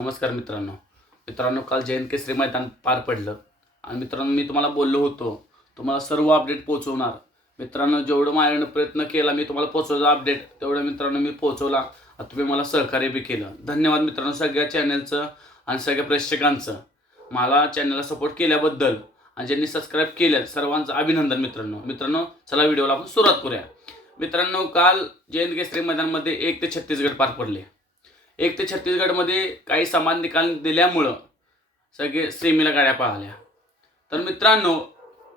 नमस्कार मित्रांनो. मित्रांनो काल जयंत केसरी मैदान पार पडलं. आणि मित्रांनो मी तुम्हाला बोललो होतो तुम्हाला सर्व अपडेट पोहोचवणार. मित्रांनो जेवढं माझ्यानं प्रयत्न केला मी तुम्हाला पोहोचवला अपडेट तेवढं मित्रांनो मी पोहोचवला. तुम्ही मला सहकार्य बी केलं. धन्यवाद मित्रांनो सगळ्या चॅनलचं आणि सगळ्या प्रेक्षकांचं. मला चॅनलला सपोर्ट केल्याबद्दल आणि ज्यांनी सबस्क्राईब केलं सर्वांचं अभिनंदन मित्रांनो. मित्रांनो चला व्हिडिओला आपण सुरुवात करूया. मित्रांनो काल जयंत केसरी मैदानमध्ये एक ते छत्तीसगड पार पडले. एक ते छत्तीसगडमध्ये काही समान निकाल दिल्यामुळं सगळे सेमीला गाड्या पाहिल्या. तर मित्रांनो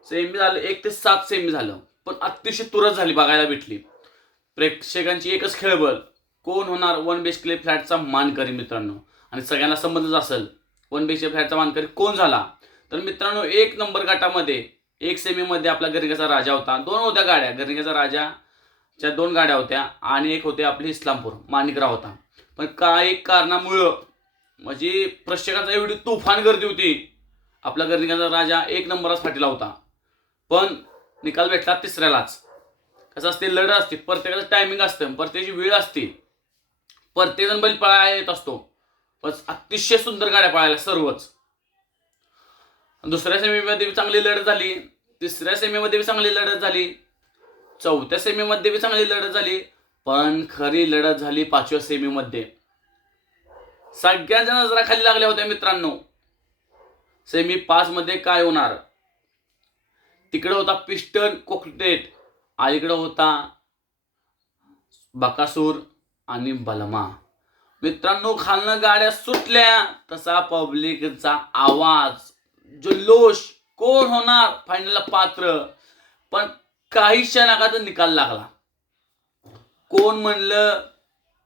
सेमी झालं एक ते सात सेमी झालं. पण अतिशय तुरत झाली बघायला भेटली. प्रेक्षकांची एकच खेळबळ कोण होणार वन बेस क्ले फ्लॅटचा मानकरी मित्रांनो? आणि सगळ्यांना संबंधच असेल वन बेच फ्लॅटचा मानकरी कोण झाला? तर मित्रांनो एक नंबर गटामध्ये एक सेमीमध्ये आपला गरिंगाचा राजा होता. दोन होत्या गाड्या गरिंगाचा ज्या दोन गाड्या होत्या आणि एक होते आपली इस्लामपूर माणिकराव होता. पण काही कारणामुळं म्हणजे प्रेक्षकांचा एवढी तुफान गर्दी होती. आपला गर्दीचा राजा एक नंबरच फाटीला होता. पण निकाल भेटला तिसऱ्यालाच. कसं असते लढत असते प्रत्येकाचं टायमिंग असतं प्रत्येकाची वेळ असते. प्रत्येकजण बैल पळायला येत असतो. पण अतिशय सुंदर गाड्या पळायला सर्वच. दुसऱ्या सेमीमध्ये बी चांगली लढत झाली. तिसऱ्या सेमीमध्ये चांगली लढत झाली. चौथ्या सेमीमध्ये बी चांगली लढत झाली पण खरी लढत झाली पाचव्या सेमीमध्ये. सगळ्यांच्या नजरा खाली लागल्या होत्या मित्रांनो. सेमी पाच मध्ये काय होणार? तिकडे होता पिस्टन कोकटेट अलीकडे होता बकासूर आणि बलमा. मित्रांनो खालनं गाड्या सुटल्या तसा पब्लिकचा आवाज जल्लोष कोण होणार? फायनलला पात्र. पण काही क्षणाकात निकाल लागला. कोण म्हणलं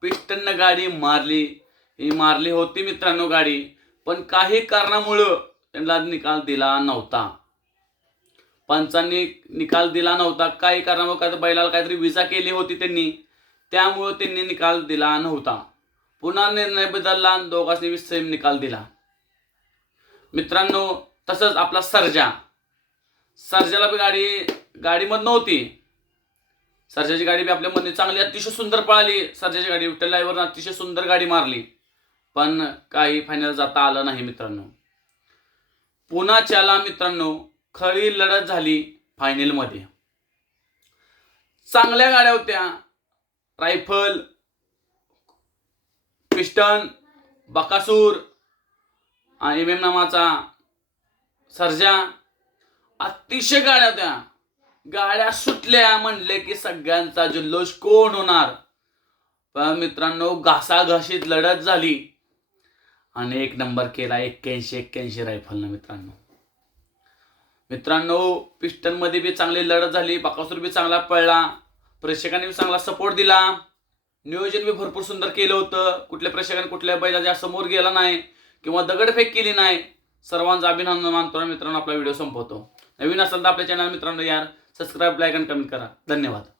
पिस्टननं गाडी मारली. ही मारली होती मित्रांनो गाडी पण काही कारणामुळं त्यांना निकाल दिला नव्हता. पंचांनी निकाल दिला नव्हता. काही कारणामुळे काय बैलाला काहीतरी विजा केली होती त्यांनी. त्यामुळं त्यांनी निकाल दिला नव्हता. पुन्हा निर्णय बदलला आणि दोघांनी सेम निकाल दिला. मित्रांनो तसंच आपला सर्जा. सर्जाला बी गाडी गाडीमध्ये नव्हती. सरजाची गाडी बी आपल्या मध्ये चांगली अतिशय सुंदर पळाली. सरजाची गाडी विठ्ठल ड्रायव्हरनं अतिशय सुंदर गाडी मारली. पण काही फायनल जाता आलं नाही मित्रांनो. पुन्हा मित्रांनो खरी लढत झाली फायनलमध्ये चांगल्या गाड्या होत्या. Rifle piston Bakasur M M नामाचा Sarja. अतिशय गाड्या होत्या. गाड्या सुटल्या म्हणले की सगळ्यांचा जल्लोष कोण होणार? पण मित्रांनो घासाघाशीत लढत झाली. आणि एक नंबर केला एक्क्याऐंशी एक्क्याऐंशी रायफलनं मित्रांनो. मित्रांनो पिस्टनमध्ये बी चांगली लढत झाली बाकासूर बी चांगला पळला प्रेक्षकांनी बी चांगला सपोर्ट दिला. नियोजन बी भरपूर सुंदर केलं होतं. कुठल्या प्रेक्षकांनी कुठल्या बैलाच्या समोर गेला नाही किंवा दगडफेक केली नाही. सर्वांचा अभिनंदन मानतो ना मित्रांनो आपला व्हिडिओ संपवतो. नवीन असेल तर आपल्या चॅनल मित्रांनो यार सबस्क्राईब लाईक आणि कमेंट करा. धन्यवाद.